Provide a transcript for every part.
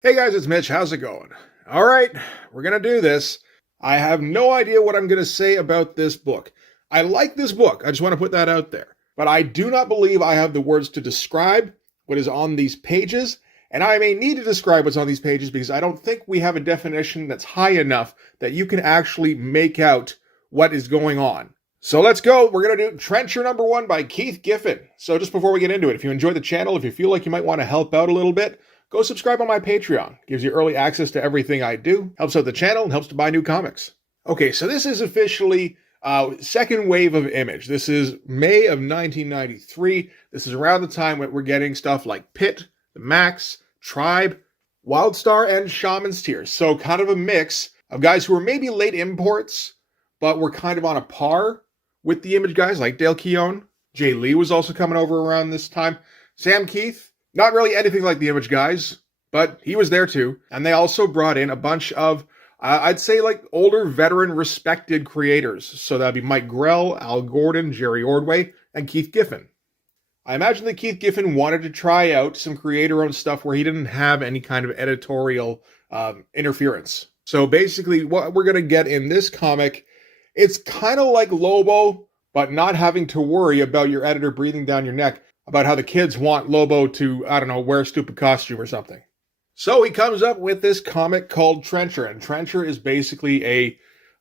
Hey guys, it's Mitch. How's it going? All right, we're going to do this. I have no idea what I'm going to say about this book. I like this book. I just want to put that out there. But I do not believe I have the words to describe what is on these pages. And I may need to describe what's on these pages because I don't think we have a definition that's high enough that you can actually make out what is going on. So let's go. We're going to do Trencher number 1 by Keith Giffen. So just before we get into it, if you enjoy the channel, if you feel like you might want to help out a little bit, go subscribe on my Patreon. Gives you early access to everything I do. Helps out the channel and helps to buy new comics. Okay, so this is officially second wave of Image. This is May of 1993. This is around the time when we're getting stuff like Pit, The Max, Tribe, Wildstar, and Shaman's Tears. So kind of a mix of guys who are maybe late imports, but were kind of on a par with the Image guys like Dale Keown. Jay Lee was also coming over around this time. Sam Keith, not really anything like the Image guys, but he was there too. And they also brought in a bunch of, I'd say like older, veteran, respected creators. So that'd be Mike Grell, Al Gordon, Jerry Ordway, and Keith Giffen. I imagine that Keith Giffen wanted to try out some creator-owned stuff where he didn't have any kind of editorial interference. So basically what we're going to get in this comic, it's kind of like Lobo, but not having to worry about your editor breathing down your neck about how the kids want Lobo to, I don't know, wear a stupid costume or something. So he comes up with this comic called Trencher, and Trencher is basically a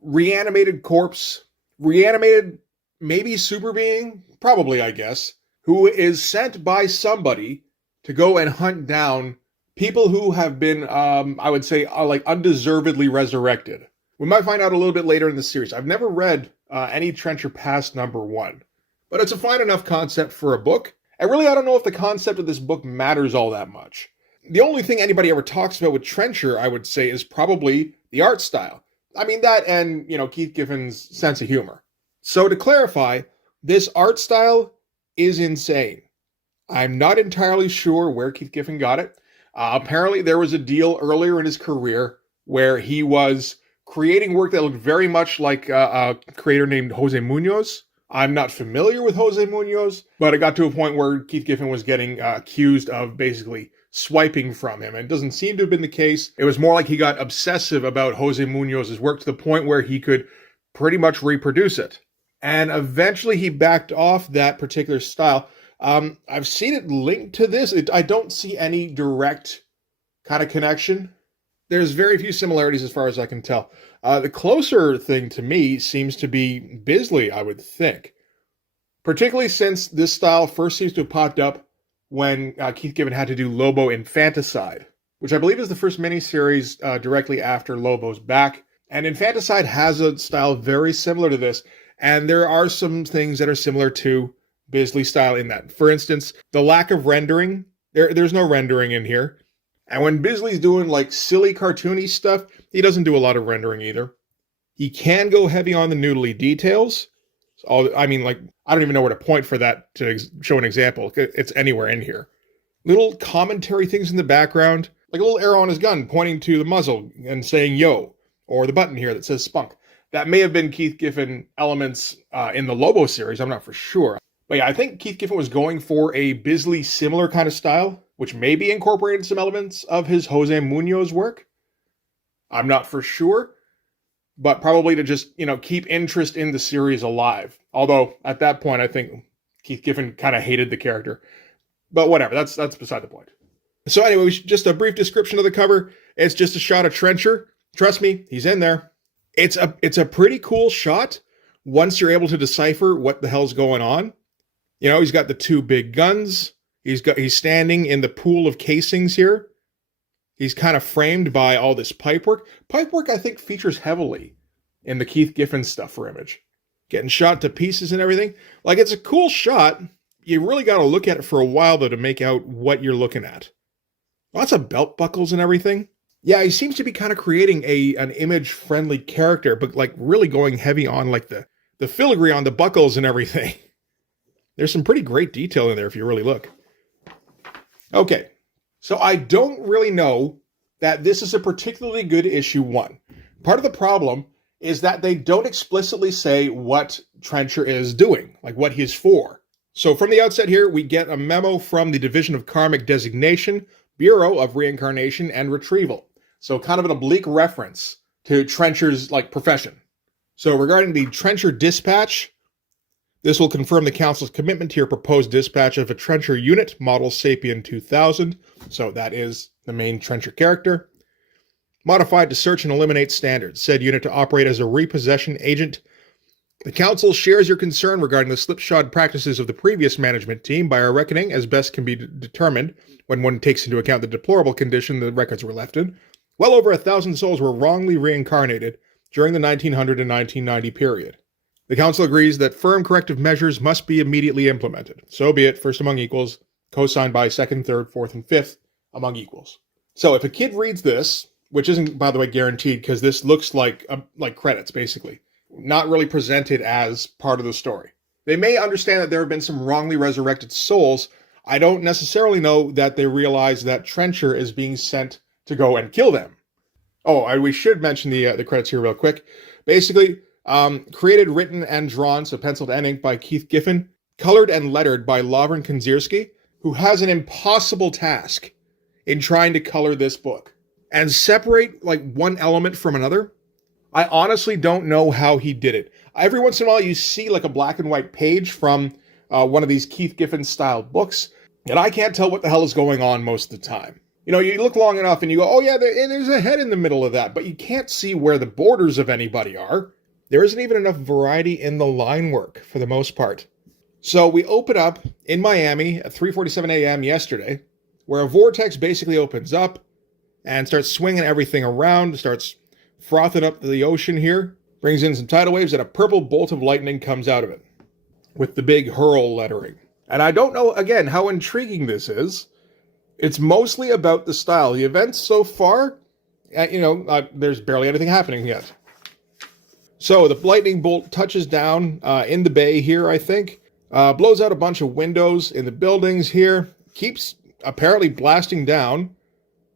reanimated corpse, reanimated maybe super being, probably I guess, who is sent by somebody to go and hunt down people who have been, I would say, like undeservedly resurrected. We might find out a little bit later in the series. I've never read any Trencher past number 1, but it's a fine enough concept for a book. And really, I don't know if the concept of this book matters all that much. The only thing anybody ever talks about with Trencher, I would say, is probably the art style. I mean, that and, Keith Giffen's sense of humor. So to clarify, this art style is insane. I'm not entirely sure where Keith Giffen got it. Apparently, there was a deal earlier in his career where he was creating work that looked very much like a creator named Jose Munoz. I'm not familiar with Jose Munoz, but it got to a point where Keith Giffen was getting accused of basically swiping from him. And it doesn't seem to have been the case. It was more like he got obsessive about Jose Munoz's work to the point where he could pretty much reproduce it. And eventually he backed off that particular style. I've seen it linked to this. I don't see any direct kind of connection. There's very few similarities as far as I can tell. The closer thing to me seems to be Bisley, I would think. Particularly since this style first seems to have popped up when Keith Giffen had to do Lobo Infanticide, which I believe is the first miniseries directly after Lobo's back. And Infanticide has a style very similar to this, and there are some things that are similar to Bisley's style in that. For instance, the lack of rendering. There's no rendering in here. And when Bisley's doing like silly cartoony stuff, he doesn't do a lot of rendering either. He can go heavy on the noodly details. I mean, like, I don't even know where to point for that to show an example. It's anywhere in here. Little commentary things in the background, like a little arrow on his gun pointing to the muzzle and saying yo, or the button here that says spunk. That may have been Keith Giffen elements in the Lobo series, I'm not for sure. But yeah, I think Keith Giffen was going for a Bisley similar kind of style, which maybe incorporated some elements of his Jose Munoz work. I'm not for sure, but probably to just, keep interest in the series alive. Although at that point, I think Keith Giffen kind of hated the character. But whatever, that's beside the point. So anyway, just a brief description of the cover. It's just a shot of Trencher. Trust me, he's in there. It's a pretty cool shot once you're able to decipher what the hell's going on. He's got the 2 big guns. He's standing in the pool of casings here. He's kind of framed by all this pipework. Pipework, I think, features heavily in the Keith Giffen stuff for Image. Getting shot to pieces and everything. Like, it's a cool shot. You really got to look at it for a while, though, to make out what you're looking at. Lots of belt buckles and everything. Yeah, he seems to be kind of creating an Image-friendly character, but, like, really going heavy on, like, the filigree on the buckles and everything. There's some pretty great detail in there if you really look. Okay, so I don't really know that this is a particularly good issue 1. Part of the problem is that they don't explicitly say what Trencher is doing, like what he's for. So from the outset here, we get a memo from the Division of Karmic Designation Bureau of Reincarnation and Retrieval. So kind of an oblique reference to Trencher's profession. So regarding the Trencher dispatch, this will confirm the Council's commitment to your proposed dispatch of a Trencher unit, model Sapien 2000. So that is the main Trencher character. Modified to search and eliminate standards. Said unit to operate as a repossession agent. The Council shares your concern regarding the slipshod practices of the previous management team by our reckoning, as best can be determined when one takes into account the deplorable condition the records were left in. Well over 1,000 souls were wrongly reincarnated during the 1900 and 1990 period. The Council agrees that firm corrective measures must be immediately implemented. So be it, first among equals, co-signed by second, third, fourth, and fifth among equals. So if a kid reads this, which isn't, by the way, guaranteed, because this looks like credits, basically, not really presented as part of the story. They may understand that there have been some wrongly resurrected souls. I don't necessarily know that they realize that Trencher is being sent to go and kill them. Oh, we should mention the credits here real quick. Basically, created, written, and drawn, so penciled and inked by Keith Giffen, colored and lettered by Lovren Kanzierski, who has an impossible task in trying to color this book and separate one element from another. I honestly don't know how he did it. Every once in a while you see a black and white page from one of these Keith Giffen style books, and I can't tell what the hell is going on most of the time. You know, you look long enough and you go, oh yeah, there's a head in the middle of that, but you can't see where the borders of anybody are. There isn't even enough variety in the line work for the most part. So we open up in Miami at 3:47 a.m. yesterday, where a vortex basically opens up and starts swinging everything around, starts frothing up the ocean here, brings in some tidal waves, and a purple bolt of lightning comes out of it with the big hurl lettering. And I don't know, again, how intriguing this is. It's mostly about the style. The events so far, there's barely anything happening yet. So the lightning bolt touches down in the bay here, I think. Blows out a bunch of windows in the buildings here. Keeps apparently blasting down.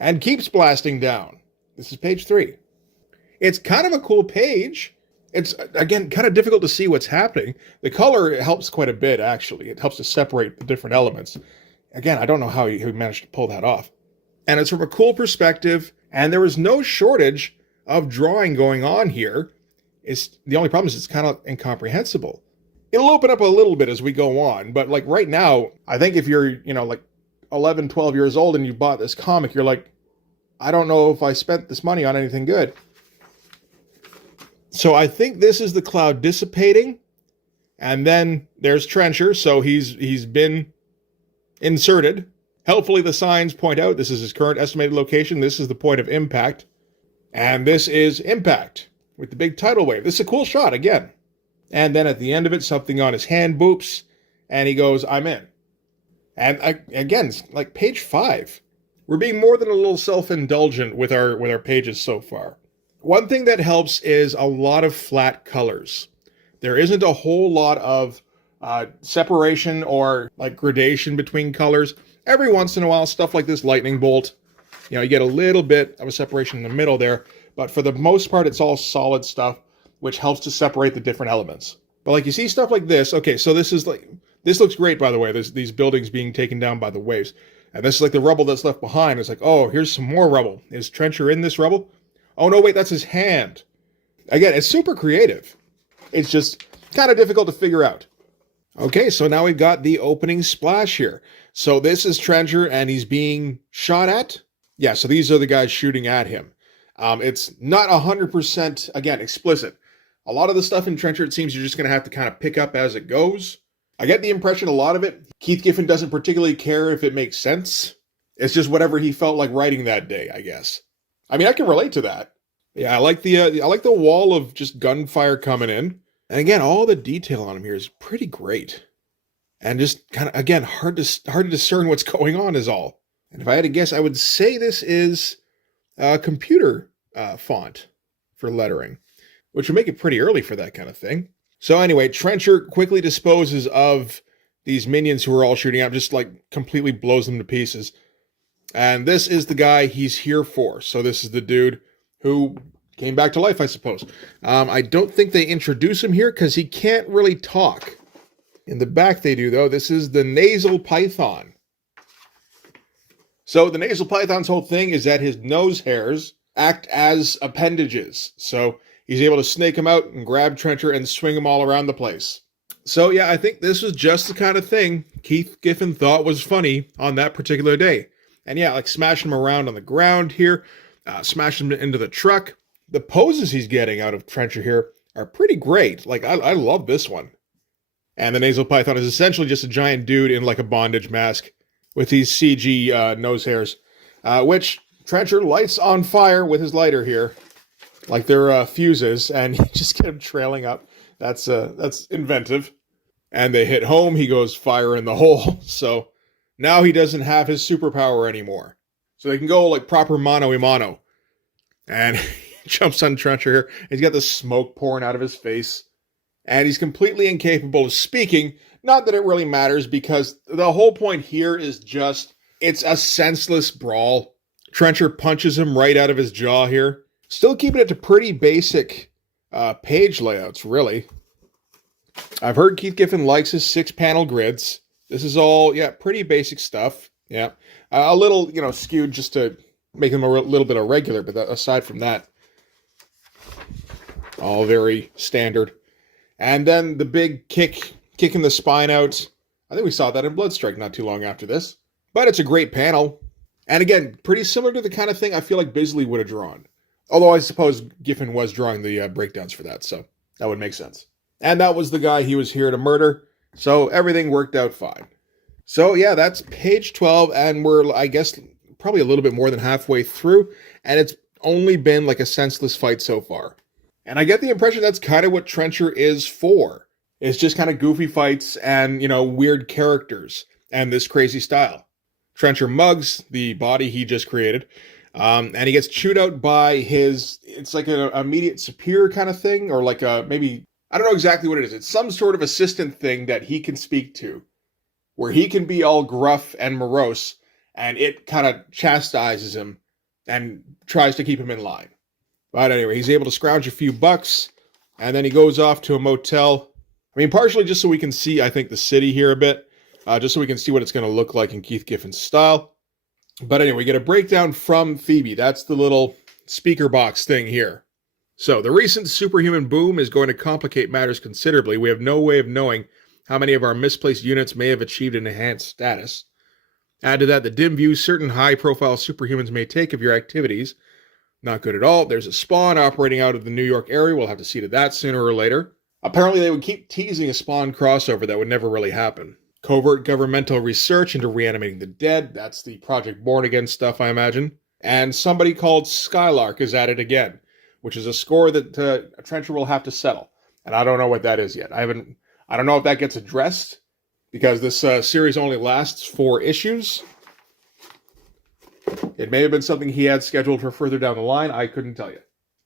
And keeps blasting down. This is page 3. It's kind of a cool page. It's, again, kind of difficult to see what's happening. The color helps quite a bit, actually. It helps to separate the different elements. Again, I don't know how he managed to pull that off. And it's from a cool perspective. And there is no shortage of drawing going on here. The only problem is it's kind of incomprehensible. It'll open up a little bit as we go on, but right now, I think if you're, 11, 12 years old and you bought this comic, you're like, I don't know if I spent this money on anything good. So I think this is the cloud dissipating, and then there's Trencher, so he's been inserted. Helpfully, the signs point out this is his current estimated location, this is the point of impact, and this is impact. With the big tidal wave. This is a cool shot, again. And then at the end of it, something on his hand boops, and he goes, I'm in. And again, it's page 5. We're being more than a little self-indulgent with our pages so far. One thing that helps is a lot of flat colors. There isn't a whole lot of separation or gradation between colors. Every once in a while, stuff like this lightning bolt, you get a little bit of a separation in the middle there. But for the most part, it's all solid stuff, which helps to separate the different elements. But you see stuff like this. Okay, so this looks great, by the way. There's these buildings being taken down by the waves. And this is the rubble that's left behind. It's oh, here's some more rubble. Is Trencher in this rubble? Oh, no, wait, that's his hand. Again, it's super creative. It's just kind of difficult to figure out. Okay, so now we've got the opening splash here. So this is Trencher, and he's being shot at? Yeah, so these are the guys shooting at him. It's not 100%, again, explicit. A lot of the stuff in Trencher, it seems you're just going to have to kind of pick up as it goes. I get the impression a lot of it, Keith Giffen doesn't particularly care if it makes sense. It's just whatever he felt like writing that day, I guess. I mean, I can relate to that. Yeah, I like the wall of just gunfire coming in. And again, all the detail on him here is pretty great. And just kind of, again, hard to discern what's going on is all. And if I had to guess, I would say this is computer font for lettering, which would make it pretty early for that kind of thing. So anyway, Trencher quickly disposes of these minions who are all shooting out, just completely blows them to pieces. And this is the guy he's here for. So this is the dude who came back to life, I suppose. I don't think they introduce him here because he can't really talk. In the back they do, though. This is the nasal python. So the nasal python's whole thing is that his nose hairs act as appendages. So he's able to snake him out and grab Trencher and swing him all around the place. So yeah, I think this was just the kind of thing Keith Giffen thought was funny on that particular day. And yeah, like smashing him around on the ground here, smashing him into the truck. The poses he's getting out of Trencher here are pretty great. Like, I love this one. And the nasal python is essentially just a giant dude in like a bondage mask with these CG nose hairs, which Trencher lights on fire with his lighter here, like they're fuses, and you just get him trailing up. That's inventive. And they hit home, he goes fire in the hole. So now he doesn't have his superpower anymore. So they can go like proper mano-a-mano. And he jumps on Trencher here. He's got the smoke pouring out of his face. And he's completely incapable of speaking. Not that it really matters, because the whole point here is just, it's a senseless brawl. Trencher punches him right out of his jaw here. Still keeping it to pretty basic page layouts, really. I've heard Keith Giffen likes his 6-panel grids. This is all, yeah, pretty basic stuff. Yeah. A little, skewed just to make them a little bit irregular, but aside from that, all very standard. And then the big kicking the spine out. I think we saw that in Bloodstrike not too long after this. But it's a great panel. And again, pretty similar to the kind of thing I feel like Bisley would have drawn. Although I suppose Giffen was drawing the breakdowns for that, so that would make sense. And that was the guy he was here to murder, so everything worked out fine. So yeah, that's page 12, and we're, I guess, probably a little bit more than halfway through, and it's only been like a senseless fight so far. And I get the impression that's kind of what Trencher is for. It's just kind of goofy fights and, weird characters and this crazy style. Trencher mugs the body he just created, and he gets chewed out by it's like an immediate superior kind of thing, or like maybe, I don't know exactly what it is. It's some sort of assistant thing that he can speak to, where he can be all gruff and morose, and it kind of chastises him and tries to keep him in line. But anyway, he's able to scrounge a few bucks, and then he goes off to a motel. I mean, partially just so we can see, I think, the city here a bit, just so we can see what it's going to look like in Keith Giffen's style. But anyway, we get a breakdown from Phoebe. That's the little speaker box thing here. So, the recent superhuman boom is going to complicate matters considerably. We have no way of knowing how many of our misplaced units may have achieved an enhanced status. Add to that the dim view certain high-profile superhumans may take of your activities. Not good at all. There's a Spawn operating out of the New York area. We'll have to see to that sooner or later. Apparently, they would keep teasing a Spawn crossover that would never really happen. Covert governmental research into reanimating the dead. That's the Project Born Again stuff, I imagine. And somebody called Skylark is at it again, which is a score that Trencher will have to settle. And I don't know what that is yet. I don't know if that gets addressed, because this series only lasts 4 issues. It may have been something he had scheduled for further down the line. I couldn't tell you.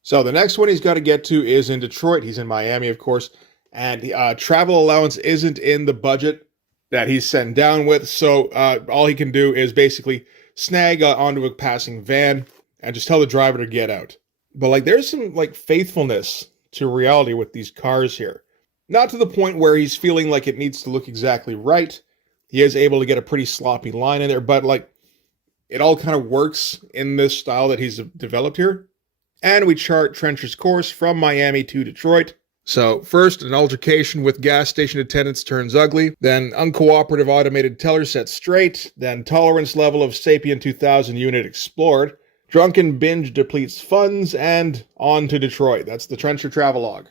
So the next one he's got to get to is in Detroit. He's in Miami, of course. And travel allowance isn't in the budget that he's sent down with. So all he can do is basically snag onto a passing van and just tell the driver to get out. But like, there's some like faithfulness to reality with these cars here. Not to the point where he's feeling like it needs to look exactly right. He is able to get a pretty sloppy line in there, but like, it all kind of works in this style that he's developed here. And we chart Trencher's course from Miami to Detroit. So first, an altercation with gas station attendants turns ugly. Then uncooperative automated teller set straight. Then tolerance level of Sapien 2000 unit explored. Drunken binge depletes funds, and on to Detroit. That's the Trencher travelogue.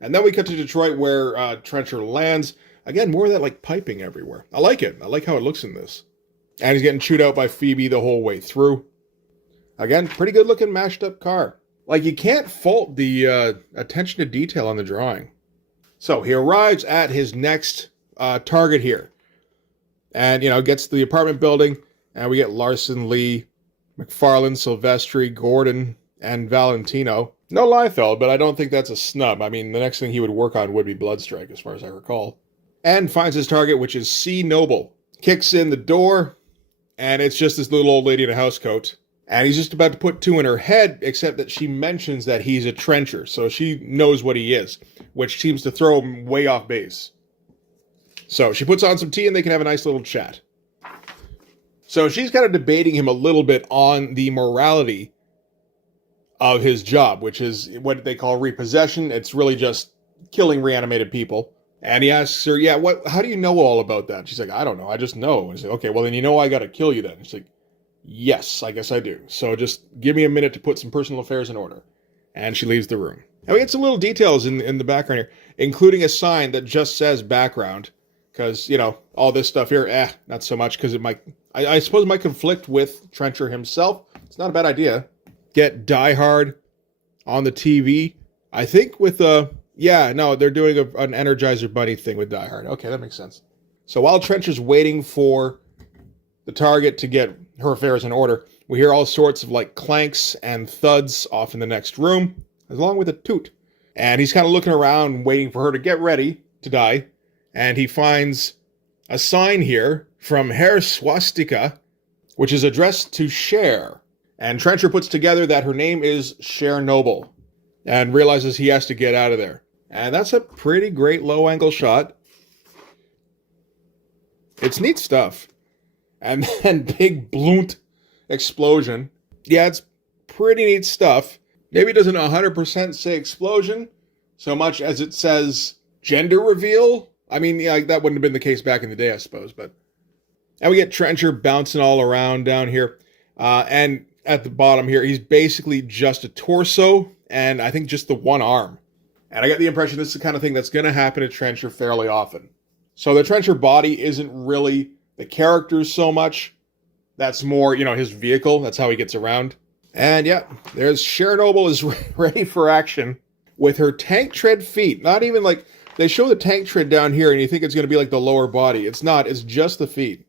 And then we cut to Detroit where Trencher lands. Again, more of that like piping everywhere. I like it. I like how it looks in this. And he's getting chewed out by Phoebe the whole way through. Again, pretty good looking mashed up car. Like, you can't fault the attention to detail on the drawing. So he arrives at his next target here. And, gets to the apartment building. And we get Larson, Lee, McFarlane, Silvestri, Gordon, and Valentino. No Liefeld, but I don't think that's a snub. I mean, the next thing he would work on would be Bloodstrike, as far as I recall. And finds his target, which is C. Noble. Kicks in the door, and it's just this little old lady in a housecoat. And he's just about to put 2 in her head, except that she mentions that he's a trencher, so she knows what he is, which seems to throw him way off base. So she puts on some tea, and they can have a nice little chat. So she's kind of debating him a little bit on the morality of his job, which is what they call repossession. It's really just killing reanimated people. And he asks her, yeah, how do you know all about that? She's like, I don't know. I just know. And he's like, okay, well, then you know I got to kill you then. She's like, yes, I guess I do. So just give me a minute to put some personal affairs in order. And she leaves the room. And we get some little details in the background here, including a sign that just says background. Because, all this stuff here, not so much, because it might, I suppose it might conflict with Trencher himself. It's not a bad idea. Get Die Hard on the TV. I think with they're doing an Energizer Bunny thing with Die Hard. Okay, that makes sense. So while Trencher's waiting for the target to get her affairs in order, we hear all sorts of like clanks and thuds off in the next room, along with a toot. And he's kind of looking around, waiting for her to get ready to die. And he finds a sign here from Herr Swastika, which is addressed to Cher. And Trencher puts together that her name is Cher Noble and realizes he has to get out of there. And that's a pretty great low-angle shot. It's neat stuff. And then big bloont explosion. Yeah, it's pretty neat stuff. Maybe it doesn't 100% say explosion so much as it says gender reveal. I mean, yeah, that wouldn't have been the case back in the day, I suppose. And we get Trencher bouncing all around down here. And at the bottom here, he's basically just a torso and I think just the one arm. And I get the impression this is the kind of thing that's going to happen to Trencher fairly often. So the Trencher body isn't really the character so much. That's more, his vehicle. That's how he gets around. And yeah, there's Cher Noble is ready for action with her tank tread feet. Not even like, they show the tank tread down here and you think it's going to be like the lower body. It's not. It's just the feet.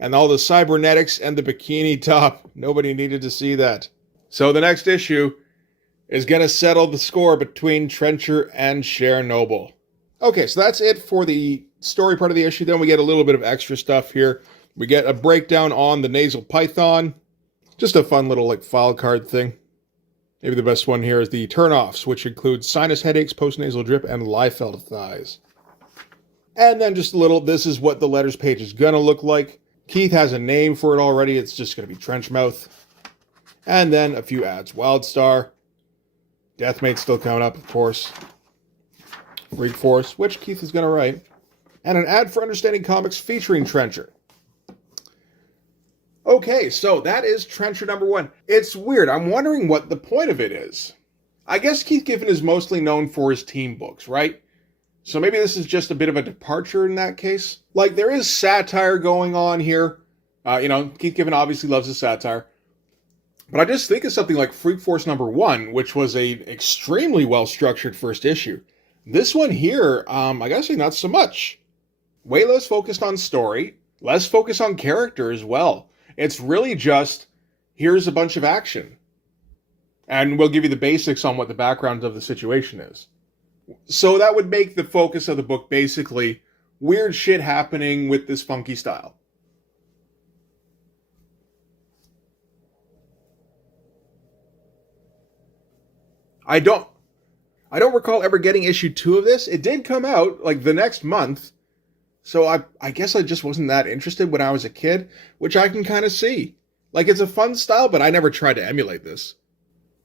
And all the cybernetics and the bikini top. Nobody needed to see that. So the next issue is going to settle the score between Trencher and Cher Noble. Okay, so that's it for the story part of the issue. Then we get a little bit of extra stuff here. We get a breakdown on the nasal python. Just a fun little file card thing. Maybe the best one here is the turnoffs, which includes sinus headaches, postnasal drip, and Liefeld thighs. And then just a little, this is what the letters page is going to look like. Keith has a name for it already. It's just going to be Trenchmouth. And then a few ads. Wildstar. Deathmate's still coming up, of course. Freak Force, which Keith is going to write. And an ad for Understanding Comics featuring Trencher. Okay, so that is Trencher number 1. It's weird. I'm wondering what the point of it is. I guess Keith Giffen is mostly known for his teen books, right? So maybe this is just a bit of a departure in that case. There is satire going on here. Keith Giffen obviously loves his satire. But I just think of something like Freak Force number 1, which was a extremely well-structured first issue. This one here, I gotta say, not so much. Way less focused on story, less focused on character as well. It's really just, here's a bunch of action. And we'll give you the basics on what the background of the situation is. So that would make the focus of the book basically weird shit happening with this funky style. I don't recall ever getting issue 2 of this. It did come out the next month. So I guess I just wasn't that interested when I was a kid, which I can kind of see. It's a fun style, but I never tried to emulate this.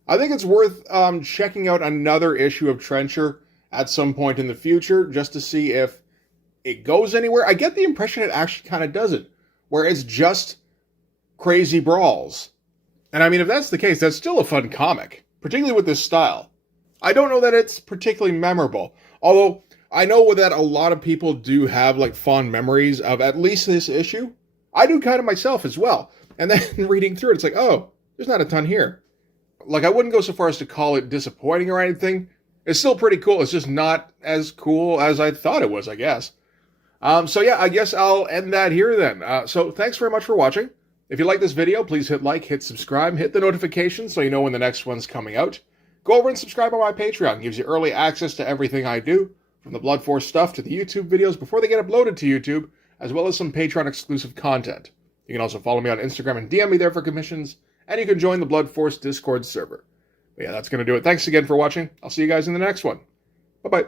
I think it's worth checking out another issue of Trencher at some point in the future, just to see if it goes anywhere. I get the impression it actually kind of doesn't, where it's just crazy brawls. And I mean, if that's the case, that's still a fun comic, particularly with this style. I don't know that it's particularly memorable, although I know that a lot of people do have fond memories of at least this issue. I do kind of myself as well. And then reading through it, it's oh, there's not a ton here. I wouldn't go so far as to call it disappointing or anything. It's still pretty cool. It's just not as cool as I thought it was, I guess. So yeah, I guess I'll end that here then. So thanks very much for watching. If you like this video, please hit like, hit subscribe, hit the notification so you know when the next one's coming out. Go over and subscribe on my Patreon. It gives you early access to everything I do, from the Blood Force stuff to the YouTube videos before they get uploaded to YouTube, as well as some Patreon exclusive content. You can also follow me on Instagram and DM me there for commissions, and you can join the Blood Force Discord server. But yeah, that's going to do it. Thanks again for watching. I'll see you guys in the next one. Bye-bye.